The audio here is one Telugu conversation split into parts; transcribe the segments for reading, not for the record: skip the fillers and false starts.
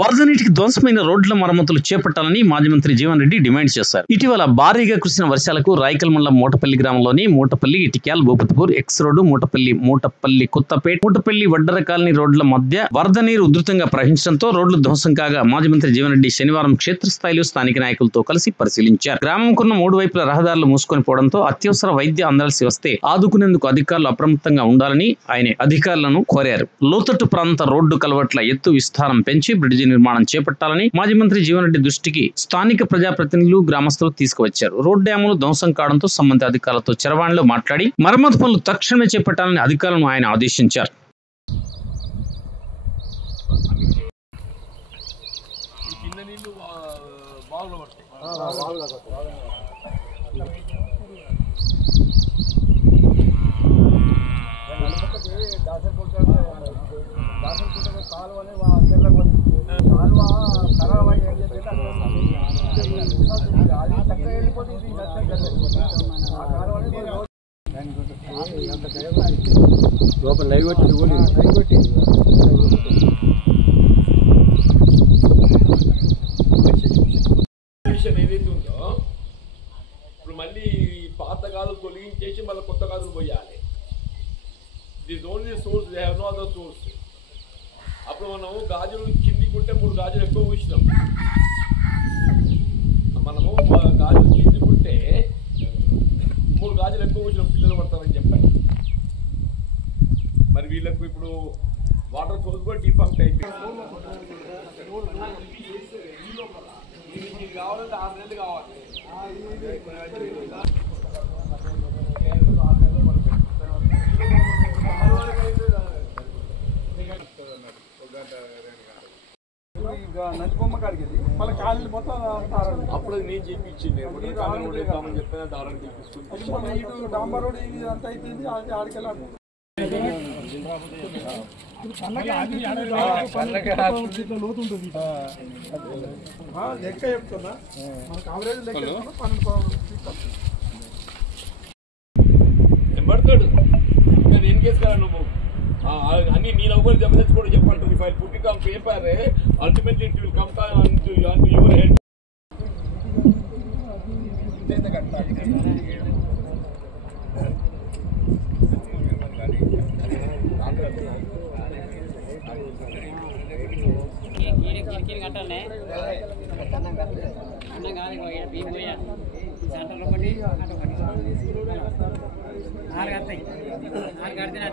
వరద నీటికి ధ్వంసమైన రోడ్ల మరమ్మతులు చేపట్టాలని మాజీ మంత్రి జీవన్ రెడ్డి డిమాండ్ చేశారు. ఇటీవల భారీగా కురిసిన వర్షాలకు రాయకల్ మండలం మూటపల్లి గ్రామంలోని Mutapalli, Itikyal, Bhupathipur, X road, Mutapalli Kothapeta, Mutapalli వడ్డర colony రోడ్ల మధ్య వరద నీరు ఉధృతంగా ప్రవహించడంతో రోడ్లు ధ్వంసం కాగా మాజీ మంత్రి జీవన్ రెడ్డి శనివారం క్షేత్రస్థాయిలో స్థానిక నాయకులతో కలిసి పరిశీలించారు. గ్రామంకున్న 3 వైపుల రహదారులు మూసుకొని పోవడంతో అత్యవసర వైద్య అందాల్సి వస్తే ఆదుకునేందుకు అధికారులు అప్రమత్తంగా ఉండాలని ఆయన అధికారులను కోరారు. లోతట్టు ప్రాంత రోడ్డు కలవట్ల ఎత్తు విస్తారం పెంచి బ్రిడ్జి నిర్మాణం చేపట్టాలని మాజీ మంత్రి జీవన్ రెడ్డి దృష్టికి స్థానిక ప్రజాప్రతినిధులు, గ్రామస్తులు తీసుకువచ్చారు. రోడ్ డ్యాములు ధ్వంసం కావడంతో సంబంధిత అధికారులతో చరవాణిలో మాట్లాడి మరమ్మతు పనులు తక్షణమే చేపట్టాలని అధికారులను ఆయన ఆదేశించారు. ఏదైతే ఉందో ఇప్పుడు మళ్ళీ పాత గాజులు తొలగించేసి మళ్ళీ కొత్త గాజులు పోయాలి. This only source, they have no other source. అప్పుడు మనము గాజులు కిందికుంటే 3 గాజులు ఎక్కువ పూసినాం. మనము గాజులు కిందికుంటే 3 గాజులు ఎక్కువ పూసినాం, పిల్లలు పడతారని చెప్పారు. మరి వీళ్ళకు ఇప్పుడు వాటర్ సోర్స్ కూడా డిఫంక్ట్ అయిపోయింది. కావాలంటే 6 నెలలు కావాలి. అప్పుడు నేను చెప్పించింది చెప్పిన దారాన్ని తీసుకుంటాను. డాంబర్ రోడ్ అంతా అయిపోయింది. ఆడికెళ్ళాలి లెక్క చెప్తున్నా, మనకు ఆవరేజ్ లెక్క పడతాడు. కానీ ఏం చేసుకోవాలి నువ్వు అన్ని నీ నవ్వులు జబర్దస్త్ కూడా చెప్పంటారు. If I put it on paper ultimately it will come to your head.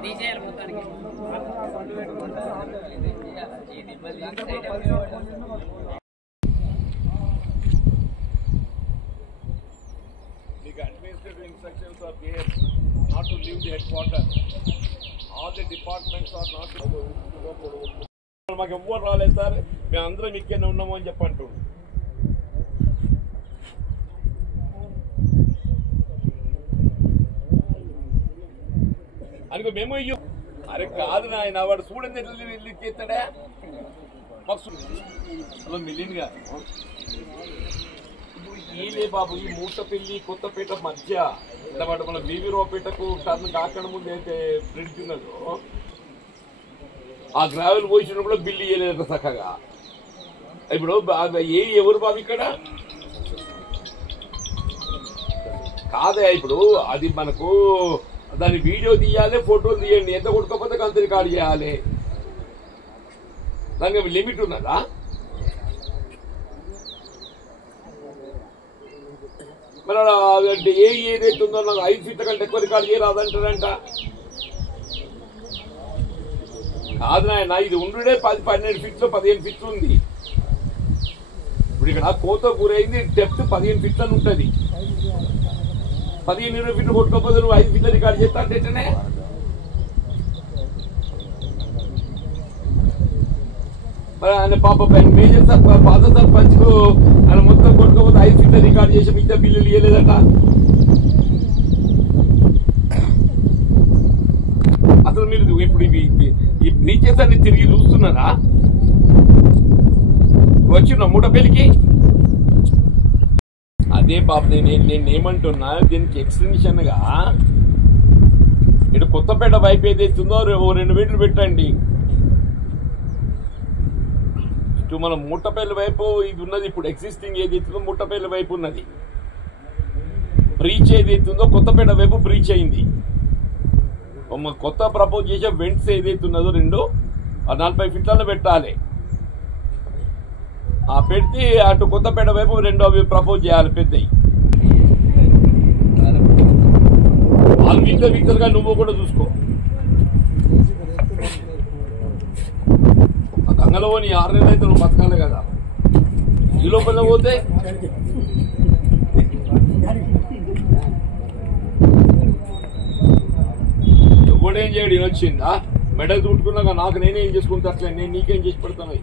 తీసేయాలి మొత్తానికి. Administrative instructions are there not to leave the headquarters. All the departments are not. మాకు ఎవ్వరు రాలేదు సార్, మేము అందరం ఇక్కడనే ఉన్నాము అని చెప్పంటు. అనుకో మేము అయ్యో అరే కాదు నాయన వాడు చూడండి ఎట్లా చేస్తాడా మాకు హలో మిలియన్గా. ఈలే బాబు ఈ మూటపల్లి కొత్తపేట మధ్య అంటే మన బీవీరావుపేటకు టర్న్ కాకుండా ముందు అయితే బ్రిడ్జ్ ఉన్నదో ఆ గ్రావెల్ పోసినప్పుడు బిల్లు ఇవ్వలేదు చక్కగా. ఇప్పుడు ఎవరు బాబు ఇక్కడ కాదే, ఇప్పుడు అది మనకు దాని వీడియో తీయాలి, ఫోటోలు తీయండి, ఎంత కొట్టుకోకపోతే అంత రికార్డు చేయాలి. దానికి లిమిట్ ఉన్నదా? మరి ఏదైతే ఉందో నాకు 5 ఫీట్ల కంటే ఎక్కువ రికార్డు చేయరాదంటారంట. కాదు నాయన, ఇది ఉండే 10-12 ఫీట్లు 15 ఫీట్లు ఉంది. ఇప్పుడు ఇక్కడ కోత గురైంది, డెప్త్ 15 ఫీట్లు అని ఉంటుంది. 15-20 ఫీట్లు కొట్టుకోకపోతే నువ్వు 5 ఫీట్ల రికార్డు చేస్తా అంటేనే మరి ఆయన పాప మేజర్ పాత సర్పంచ్కు ఆయన మొత్తం కొట్టుకోకపోతే 5 ఫీట్ల రికార్డు చేసి మిగతా బిల్లులు ఇవ్వలేదట. అసలు మీరు ఇప్పుడు ఈ బ్రీచెస్ అన్ని తిరిగి చూస్తున్నారా? వచ్చిన మూటపల్లికి అదే పాప నేనేమంటున్నా, దీనికి ఎక్స్టెన్షన్ గా ఇటు కొత్తపేట వైపు ఏదైతుందో 2 మీటర్లు పెట్టండి. ఇటు మన ముట్టపల్లి వైపు ఇది ఉన్నది, ఇప్పుడు ఎగ్జిస్టింగ్ ఏదైతుందో ముట్టపల్లి వైపు ఉన్నది, బ్రీచ్ ఏదైతుందో కొత్తపేట వైపు బ్రీచ్ అయింది. కొత్త ప్రపోజ్ చేసే వెంట్స్ ఏదైతే ఉన్నదో 2 40 ఫీట్లలో పెట్టాలి. పెడితే అటు కొత్తపేట వైపు 2 అవి ప్రపోజ్ చేయాలి పెద్దవి. వాళ్ళు విక్టర్గా నువ్వు కూడా చూసుకో. గంగలో 6 నెలలు అయితే నువ్వు బతకాలి కదా. ఈ లోపల పోతే ఎవడేం చేయడు. వచ్చిందా మెడల్ చుట్టుకున్నాక నాకు నేనేం చేసుకుంటా, అట్లా నేను నీకేం చేసి పెడతాను.